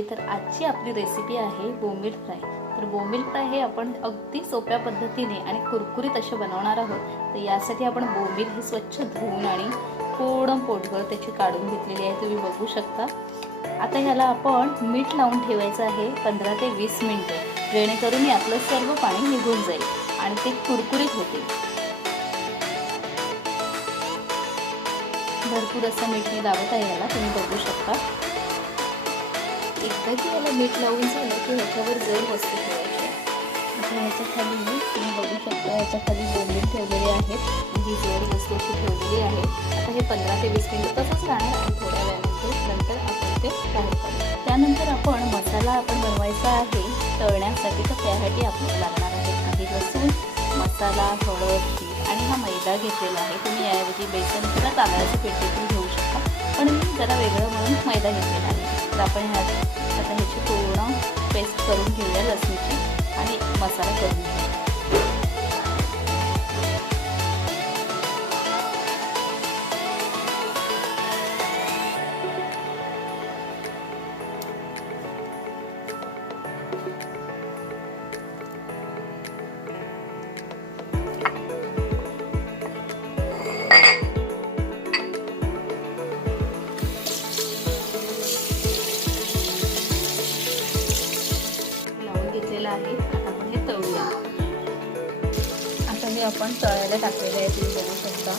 तर आजची आपली रेसिपी आहे बोंबील फ्राय। तर बोंबील फ्राय हे आपण अगदी सोप्या पद्धतीने आणि कुरकुरीत असे बनवणार आहोत। तर यासाठी आपण बोंबील हे स्वच्छ धुवून आणि थोडं पोटभर त्याची काढून घेतलेली आहे, तुम्ही बघू शकता। आता ह्याला आपण मीठ लावून ठेवायचं आहे 15 ते 20 मिनिटं, जेणेकरून यातलं सर्व पाणी निघून जाईल आणि ते कुरकुरीत होतील। भरपूर असं मीठ मी लावत आहे याला, तुम्ही बघू शकता। एकदा की याला मीठ लावून झालं की ह्याच्यावर जड वस्तू ठेवायची आहे। आता ह्याच्या खाली तुम्ही बघू शकता, ह्याच्या खाली बोंबील ठेवलेले आहेत, ही जड वस्तू अशी ठेवलेली आहे। आता हे 15 ते 20 मिनिटं तसंच राहणार आणि थोड्या वेळानंतर आपण ते बाहेर काढू। त्यानंतर आपण मसाला बनवायचा आहे तळण्यासाठी। तर त्यासाठी आपल्याला लागणार आहे काही लसूण, मसाला, हळद आणि हा मैदा घेतलेला आहे। तुम्ही याऐवजी बेसन किंवा तांदळाचे पीठ देखील घेऊ शकता, पण मी जरा वेगळं म्हणून मैदा घेतलेला आहे। तर आपण आता ह्याची पूर्ण पेस्ट करून घेऊया लसूणची आणि मसाला करून घेऊया। आहे आता आपण हे तळूया। आता हे आपण तळायला टाकलेले आहे, तुम्ही बघू शकता।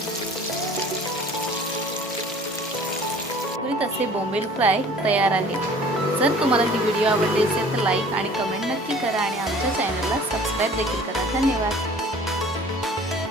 पुरी तसे बोंबील फ्राय तयार आहे। जर तुम्हाला ही व्हिडिओ आवडली असेल तर लाईक आणि कमेंट नक्की करा आणि आमच्या चॅनलला सबस्क्राईब देखील करा। धन्यवाद।